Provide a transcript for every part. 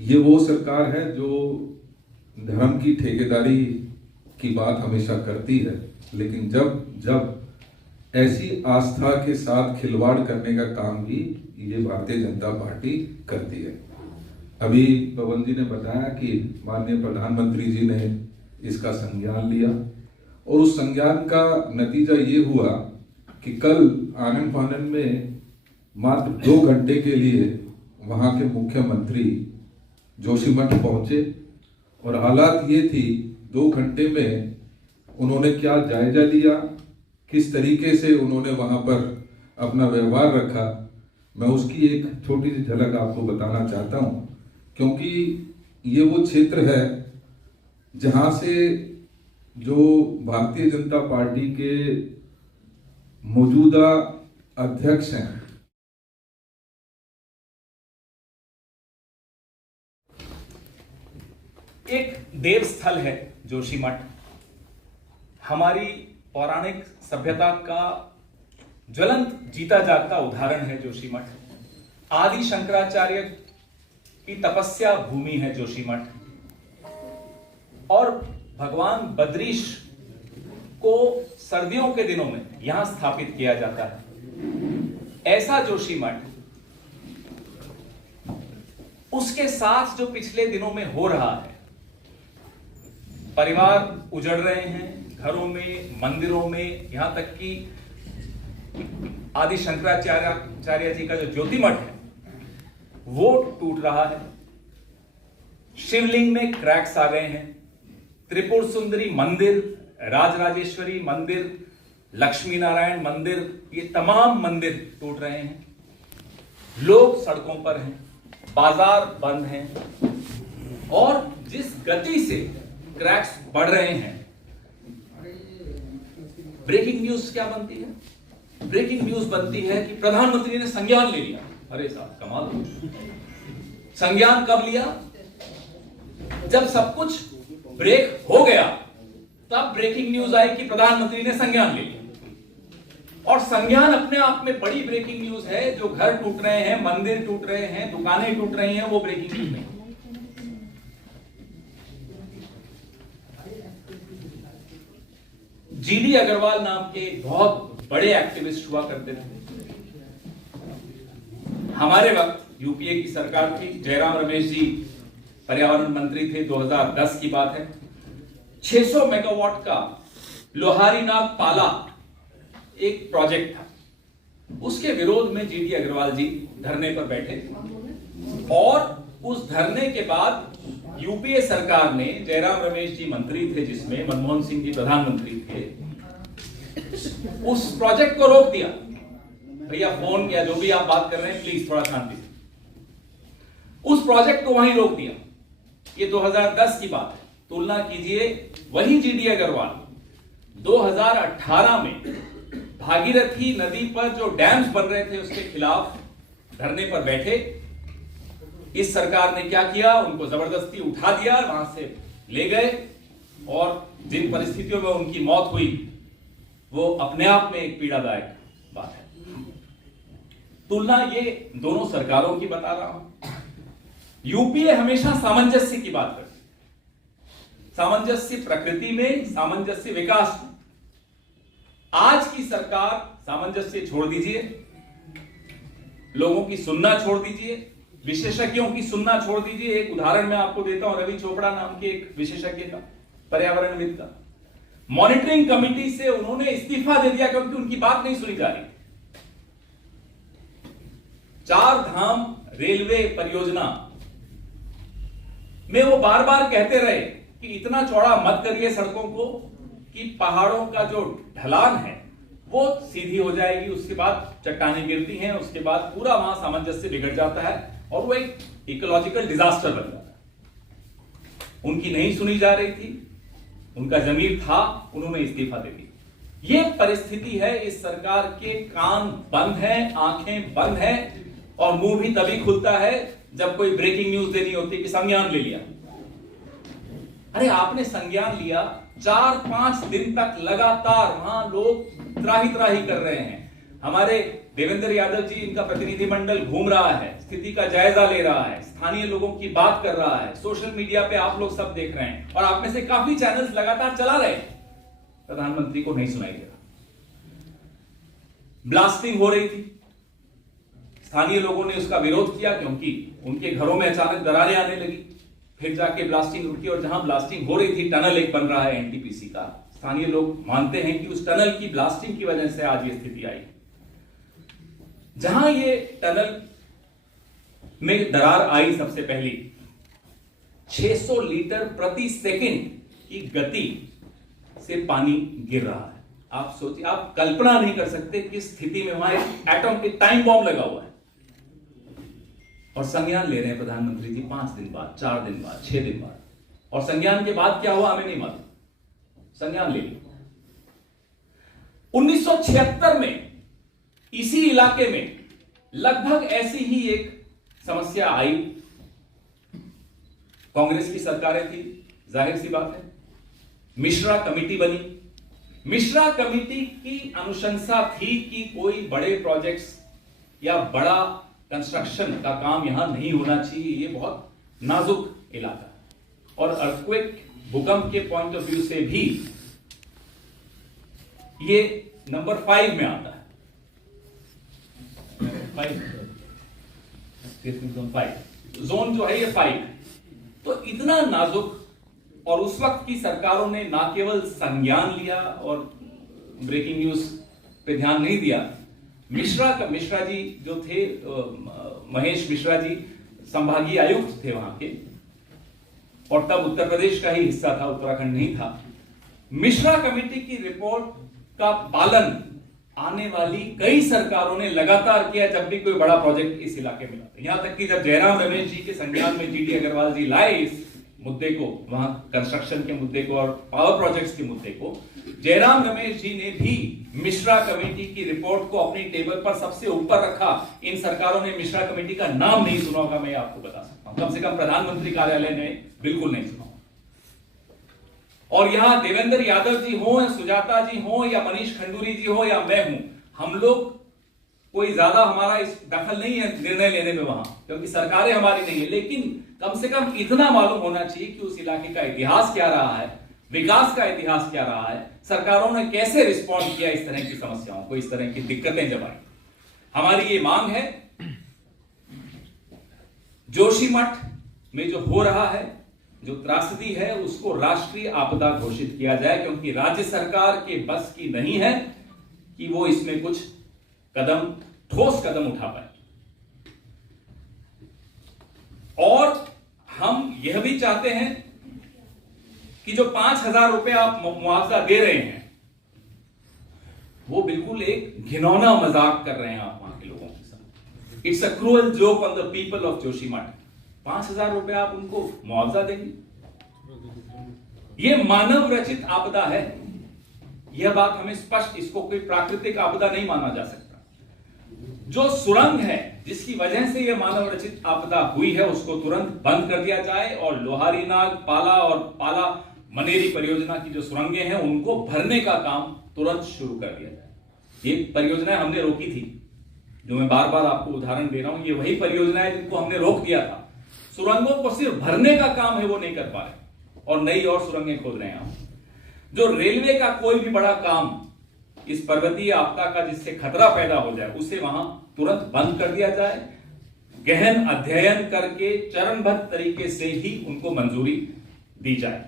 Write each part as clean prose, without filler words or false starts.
ये वो सरकार है जो धर्म की ठेकेदारी की बात हमेशा करती है, लेकिन जब जब ऐसी आस्था के साथ खिलवाड़ करने का काम भी ये भारतीय जनता पार्टी करती है। अभी पवन जी ने बताया कि माननीय प्रधानमंत्री जी ने इसका संज्ञान लिया और उस संज्ञान का नतीजा ये हुआ कि कल आनन फानन में मात्र 2 घंटे के लिए वहां के मुख्यमंत्री जोशीमठ पहुंचे और हालात ये थी 2 घंटे में उन्होंने क्या जायजा लिया, किस तरीके से उन्होंने वहां पर अपना व्यवहार रखा, मैं उसकी एक छोटी सी झलक आपको बताना चाहता हूं, क्योंकि ये वो क्षेत्र है जहां से जो भारतीय जनता पार्टी के मौजूदा अध्यक्ष हैं, एक देव स्थल है जोशीमठ। हमारी पौराणिक सभ्यता का ज्वलंत जीता जागता उदाहरण है जोशीमठ। आदि शंकराचार्य की तपस्या भूमि है जोशीमठ और भगवान बद्रीश को सर्दियों के दिनों में यहां स्थापित किया जाता है। ऐसा जोशीमठ, उसके साथ जो पिछले दिनों में हो रहा है, परिवार उजड़ रहे हैं, घरों में, मंदिरों में, यहां तक कि आदि शंकराचार्य जी का जो ज्योतिमठ है वो टूट रहा है। शिवलिंग में क्रैक्स आ गए हैं। त्रिपुर सुंदरी मंदिर, राजराजेश्वरी मंदिर, लक्ष्मी नारायण मंदिर, ये तमाम मंदिर टूट रहे हैं। लोग सड़कों पर हैं, बाजार बंद हैं और जिस गति से क्रैक्स बढ़ रहे हैं, ब्रेकिंग न्यूज क्या बनती है? ब्रेकिंग न्यूज बनती है कि प्रधानमंत्री ने संज्ञान ले लिया। अरे साहब, कमाल। संज्ञान कब लिया? जब सब कुछ ब्रेक हो गया, तब ब्रेकिंग न्यूज आई कि प्रधानमंत्री ने संज्ञान ले लिया। और संज्ञान अपने आप में बड़ी ब्रेकिंग न्यूज है। जो घर टूट रहे हैं, मंदिर टूट रहे हैं, दुकानें टूट रही हैं, वो ब्रेकिंग न्यूज नहीं। जीडी अग्रवाल नाम के बहुत बड़े एक्टिविस्ट हुआ करते थे। हमारे वक्त यूपीए की सरकार थी, जयराम रमेश जी पर्यावरण मंत्री थे, 2010 की बात है। 600 मेगावाट का लोहारीनाग पाला एक प्रोजेक्ट था, उसके विरोध में जीडी अग्रवाल जी धरने पर बैठे और उस धरने के बाद यूपीए सरकार ने, जयराम रमेश जी मंत्री थे जिसमें मनमोहन सिंह जी प्रधानमंत्री थे, उस प्रोजेक्ट को रोक दिया। भैया फोन या जो भी आप बात कर रहे हैं प्लीज थोड़ा शांति से, उस प्रोजेक्ट को वहीं रोक दिया। ये 2010 की बात है। तुलना कीजिए, वही जीडी अग्रवाल 2018 में भागीरथी नदी पर जो डैम्स बन रहे थे उसके खिलाफ धरने पर बैठे। इस सरकार ने क्या किया? उनको जबरदस्ती उठा दिया, वहां से ले गए और जिन परिस्थितियों में उनकी मौत हुई वो अपने आप में एक पीड़ादायक बात है। तुलना ये दोनों सरकारों की बता रहा हूं। यूपीए हमेशा सामंजस्य की बात करती है, सामंजस्य प्रकृति में, सामंजस्य विकास में। आज की सरकार सामंजस्य छोड़ दीजिए, लोगों की सुनना छोड़ दीजिए, विशेषज्ञों की सुनना छोड़ दीजिए। एक उदाहरण मैं आपको देता हूं, रवि चोपड़ा नाम के एक विशेषज्ञ का, पर्यावरणविद का। मॉनिटरिंग कमेटी से उन्होंने इस्तीफा दे दिया क्योंकि उनकी बात नहीं सुनी जा रही। 4 धाम रेलवे परियोजना में वो बार बार कहते रहे कि इतना चौड़ा मत करिए सड़कों को कि पहाड़ों का जो ढलान है वो सीधी हो जाएगी, उसके बाद चट्टानें गिरती हैं, उसके बाद पूरा वहां सामंजस्य बिगड़ जाता है और वो एक इकोलॉजिकल डिजास्टर बन जाता है। उनकी नहीं सुनी जा रही थी, उनका जमीर था, उन्होंने इस्तीफा दे दिया। ये परिस्थिति है। इस सरकार के कान बंद हैं, आंखें बंद हैं और मुंह भी तभी खुलता है जब कोई ब्रेकिंग न्यूज देनी होती है कि संज्ञान ले लिया। अरे आपने संज्ञान लिया, 4-5 दिन तक लगातार वहां लोग त्राही त्राही कर रहे हैं। हमारे देवेंद्र यादव जी, इनका प्रतिनिधिमंडल घूम रहा है, स्थिति का जायजा ले रहा है, स्थानीय लोगों की बात कर रहा है, सोशल मीडिया पे आप लोग सब देख रहे हैं और आप में से काफी चैनल्स लगातार चला रहे हैं। प्रधानमंत्री को नहीं सुनाई दे रहा। ब्लास्टिंग हो रही थी, स्थानीय लोगों ने उसका विरोध किया क्योंकि उनके घरों में अचानक दरारें आने लगी, फिर जाके ब्लास्टिंग रुकी और जहां ब्लास्टिंग हो रही थी, टनल एक बन रहा है एनटीपीसी का, स्थानीय लोग मानते हैं कि उस टनल की ब्लास्टिंग की वजह से आज ये स्थिति आई। जहां ये टनल में दरार आई, सबसे पहली 600 लीटर प्रति सेकंड की गति से पानी गिर रहा है। आप सोचिए, आप कल्पना नहीं कर सकते किस स्थिति में वहां एक एटम एक टाइम बॉम्ब लगा हुआ है और संज्ञान ले रहे हैं प्रधानमंत्री जी 5 दिन बाद, 4 दिन बाद, 6 दिन बाद। और संज्ञान के बाद क्या हुआ हमें नहीं मालूम, संज्ञान ले लिया। 1976 में इसी इलाके में लगभग ऐसी ही एक समस्या आई। कांग्रेस की सरकारें थी, जाहिर सी बात है, मिश्रा कमेटी बनी। मिश्रा कमेटी की अनुशंसा थी कि कोई बड़े प्रोजेक्ट्स या बड़ा कंस्ट्रक्शन का काम यहां नहीं होना चाहिए, ये बहुत नाजुक इलाका है और अर्थक्वेक, भूकंप के पॉइंट ऑफ व्यू से भी ये नंबर 5 में आता है। 5 जोन जो है ये 5 है। तो इतना नाजुक, और उस वक्त की सरकारों ने ना केवल संज्ञान लिया और ब्रेकिंग न्यूज पे ध्यान नहीं दिया। मिश्रा जी जो थे, महेश मिश्रा जी संभागीय आयुक्त थे वहां के, और तब उत्तर प्रदेश का ही हिस्सा था, उत्तराखंड नहीं था। मिश्रा कमेटी की रिपोर्ट का पालन आने वाली कई सरकारों ने लगातार किया जब भी कोई बड़ा प्रोजेक्ट इस इलाके में आता। यहां तक कि जब जयराम रमेश जी के संज्ञान में जीडी अग्रवाल जी लाए इस मुद्दे को, वहां कंस्ट्रक्शन के मुद्दे को और पावर प्रोजेक्ट्स के मुद्दे को, जयराम रमेश जी ने भी मिश्रा कमेटी की रिपोर्ट को अपनी टेबल पर सबसे ऊपर रखा। इन सरकारों ने मिश्रा कमेटी का नाम नहीं सुना होगा, मैं आपको बता सकता हूं, कम से कम प्रधानमंत्री कार्यालय ने बिल्कुल नहीं सुना। और यहां देवेंद्र यादव जी हो या सुजाता जी हो या मनीष खंडूरी जी हो या मैं हूं, हम लोग कोई ज्यादा हमारा इस दखल नहीं है निर्णय लेने में वहां, क्योंकि सरकारें हमारी नहीं है, लेकिन कम से कम इतना मालूम होना चाहिए कि उस इलाके का इतिहास क्या रहा है, विकास का इतिहास क्या रहा है, सरकारों ने कैसे रिस्पॉन्ड किया इस तरह की समस्याओं को, इस तरह की दिक्कतें जब आई। हमारी ये मांग है, जोशीमठ में जो हो रहा है, जो त्रासदी है, उसको राष्ट्रीय आपदा घोषित किया जाए, क्योंकि राज्य सरकार के बस की नहीं है कि वो इसमें कुछ कदम, ठोस कदम उठा पाए। और हम यह भी चाहते हैं कि जो 5,000 रुपए आप मुआवजा दे रहे हैं, वो बिल्कुल एक घिनौना मजाक कर रहे हैं आप वहां के लोगों के साथ। It's a cruel joke on the people of Joshimath. 5,000 रुपए आप उनको मुआवजा देंगे? यह मानव रचित आपदा है, यह बात हमें स्पष्ट, इसको कोई प्राकृतिक आपदा नहीं माना जा सकता। जो सुरंग है जिसकी वजह से यह मानव रचित आपदा हुई है, उसको तुरंत बंद कर दिया जाए और लोहारी नाग, पाला और पाला मनेरी परियोजना की जो सुरंगें हैं उनको भरने का काम तुरंत शुरू कर दिया जाए। ये परियोजनाएं हमने रोकी थी, जो मैं बार बार आपको उदाहरण दे रहा हूं, ये वही परियोजनाएं जिनको हमने रोक दिया था। सुरंगों को सिर्फ भरने का काम है, वो नहीं कर पा रहे और नई और सुरंगें खोद रहे हैं हम। जो रेलवे का कोई भी बड़ा काम इस पर्वतीय आपदा का जिससे खतरा पैदा हो जाए, उसे वहां तुरंत बंद कर दिया जाए। गहन अध्ययन करके चरणबद्ध तरीके से ही उनको मंजूरी दी जाए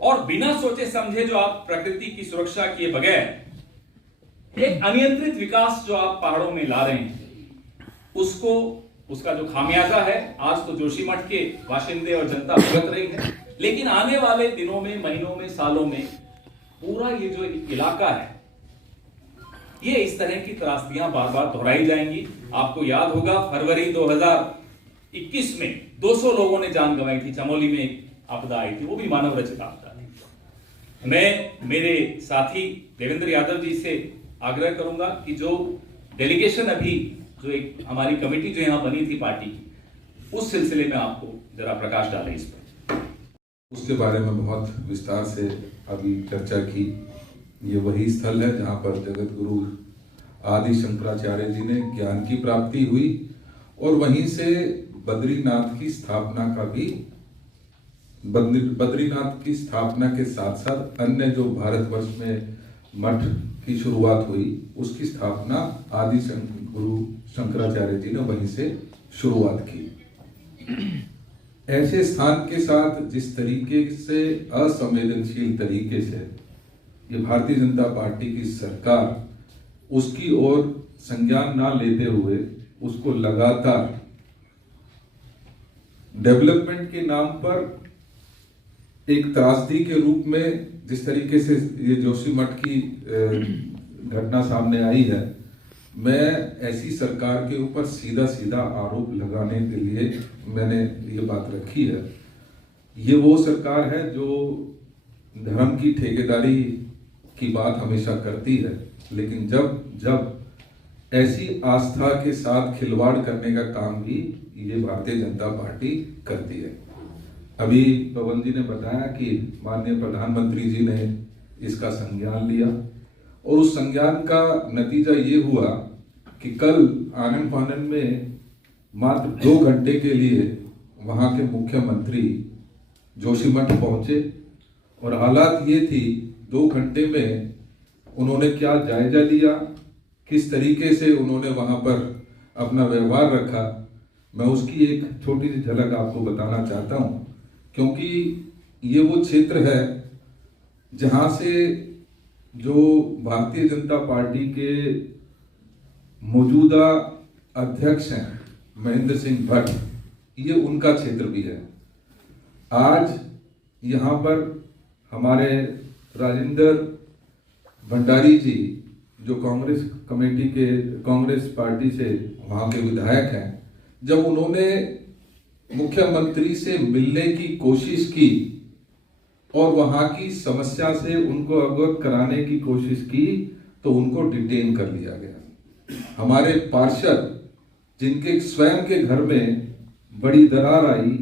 और बिना सोचे समझे जो आप प्रकृति की सुरक्षा किए बगैर एक अनियंत्रित विकास जो आप पहाड़ों में ला रहे हैं, उसको, उसका जो खामियाजा है आज तो जोशीमठ के बाशिंदे और जनता भुगत रही है, लेकिन आने वाले दिनों में, महीनों में, सालों में पूरा ये जो इलाका है, ये इस तरह की त्रासदियां बार बार दोहराई जाएंगी। आपको याद होगा फरवरी 2021 में 200 लोगों ने जान गंवाई थी, चमोली में एक आपदा आई थी, वो भी मानव रचित आपदा थी। मैं मेरे साथी देवेंद्र यादव जी से आग्रह करूंगा कि जो डेलीगेशन अभी, जो एक हमारी कमेटी जो यहां बनी थी पार्टी की, उस सिलसिले में आपको जरा प्रकाश डालें इस पर। उसके बारे में बहुत विस्तार से अभी चर्चा की। ये वही स्थल है जहाँ पर जगत गुरु आदि शंकराचार्य जी ने ज्ञान की प्राप्ति हुई और वहीं से बद्रीनाथ की स्थापना का भी बद्रीनाथ की स्थापना के साथ साथ अन्य जो भारतवर्ष में मठ की शुरुआत हुई उसकी स्थापना आदि गुरु शंकराचार्य जी ने वहीं से शुरुआत की। ऐसे स्थान के साथ जिस तरीके से असंवेदनशील तरीके से ये भारतीय जनता पार्टी की सरकार उसकी ओर संज्ञान ना लेते हुए उसको लगातार डेवलपमेंट के नाम पर एक त्रासदी के रूप में जिस तरीके से ये जोशीमठ की घटना सामने आई है, मैं ऐसी सरकार के ऊपर सीधा सीधा आरोप लगाने के लिए मैंने ये बात रखी है। ये वो सरकार है जो धर्म की ठेकेदारी की बात हमेशा करती है, लेकिन जब ऐसी आस्था के साथ खिलवाड़ करने का काम भी ये भारतीय जनता पार्टी करती है। अभी पवन जी ने बताया कि माननीय प्रधानमंत्री जी ने इसका संज्ञान लिया और उस संज्ञान का नतीजा ये हुआ कि कल आनन फानन में मात्र 2 घंटे के लिए वहां के मुख्यमंत्री जोशीमठ पहुंचे और हालात ये थी 2 घंटे में उन्होंने क्या जायजा लिया, किस तरीके से उन्होंने वहां पर अपना व्यवहार रखा, मैं उसकी एक छोटी सी झलक आपको बताना चाहता हूं, क्योंकि ये वो क्षेत्र है जहां से जो भारतीय जनता पार्टी के मौजूदा अध्यक्ष हैं महेंद्र सिंह भट्ट, ये उनका क्षेत्र भी है। आज यहाँ पर हमारे राजेंद्र भंडारी जी जो कांग्रेस कमेटी के कांग्रेस पार्टी से वहाँ के विधायक हैं, जब उन्होंने मुख्यमंत्री से मिलने की कोशिश की और वहां की समस्या से उनको अवगत कराने की कोशिश की तो उनको डिटेन कर लिया गया। हमारे पार्षद जिनके स्वयं के घर में बड़ी दरार आई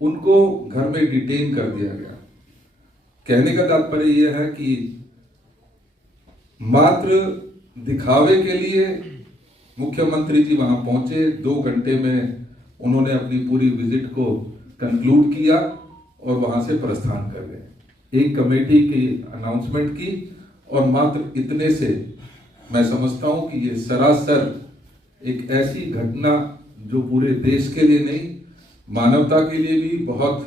उनको घर में डिटेन कर दिया गया। कहने का तात्पर्य यह है कि मात्र दिखावे के लिए मुख्यमंत्री जी वहां पहुंचे, 2 घंटे में उन्होंने अपनी पूरी विजिट को कंक्लूड किया और वहां से प्रस्थान कर गए। एक कमेटी की अनाउंसमेंट की और मात्र इतने से मैं समझता हूं कि ये सरासर एक ऐसी घटना जो पूरे देश के लिए नहीं, मानवता के लिए भी बहुत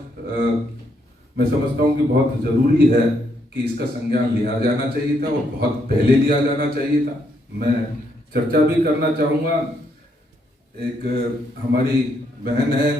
मैं समझता हूं कि बहुत जरूरी है कि इसका संज्ञान लिया जाना चाहिए था और बहुत पहले लिया जाना चाहिए था। मैं चर्चा भी करना चाहूंगा, एक हमारी बहन है